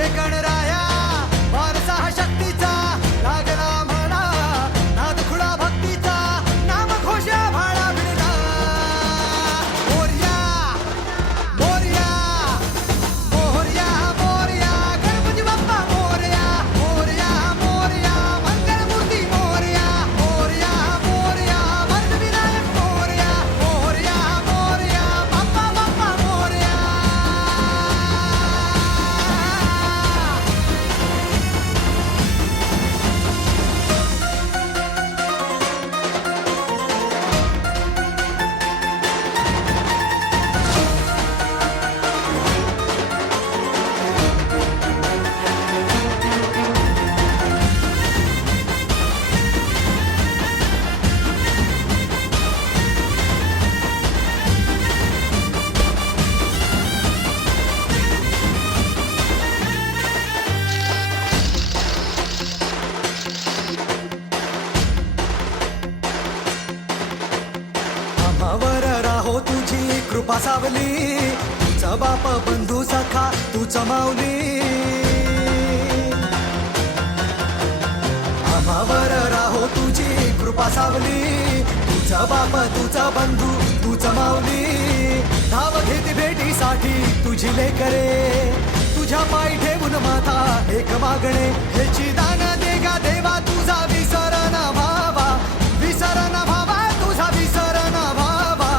हे गणराया वारसा हा शक्तीचा लागला म्हणा नाद खुळा भक्तीचा नाम घोषा भाळा भिडला मोरया मोरया मोरया मोरया गणपती बाप्पा मोरया मोरया मोरया मंगलमूर्ती मोरया मोरया मोरया वरदविनायक मोरया मोरया मोरया बाप्पा बाप्पा मोरया. आम्हावर राहो तुझी कृपा सावली तुझा बाप बंधू सखा तूच माऊली आम्हावर राहो तुझी कृपा सावली तुझा बाप तुझा बंधू तूच माऊली धाव घेती भेटीसाठी तुझी लेकरे तुझ्या पायी ठेवून माथा एक मागणे हेची दान देगा देवा तुझा विसर न भावा विसर न भावा तुझा विसर न भावा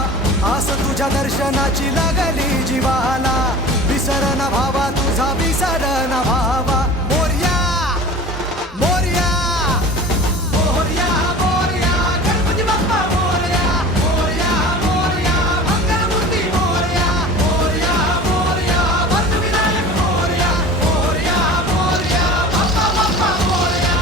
आस तुझ्या दर्शनाची लागली जीवाला विसर न भावा तुझा विसर न भावा मोरया मोरया मोरया मोरया गणपती बाप्पा मोरया मोरया मोरया मंगलमूर्ती मोरया मोरया मोरया वरदविनायक मोरया मोरया मोरया बाप्पा बाप्पा मोरया.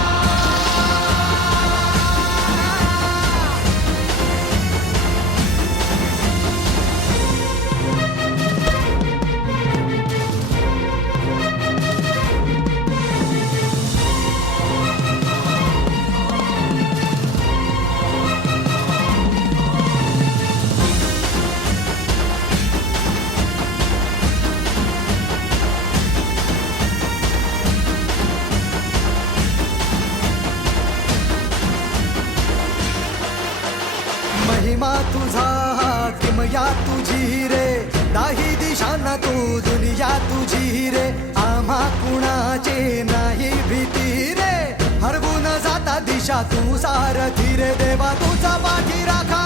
महिमा तुझा किमया तुझी रे दाही दिशांना तू दुनिया तुझी रे आम्हा कुणाचे नाही भीती रे हरवून जाता दिशा तू सारथी रे देवा तुझा पाठी राखा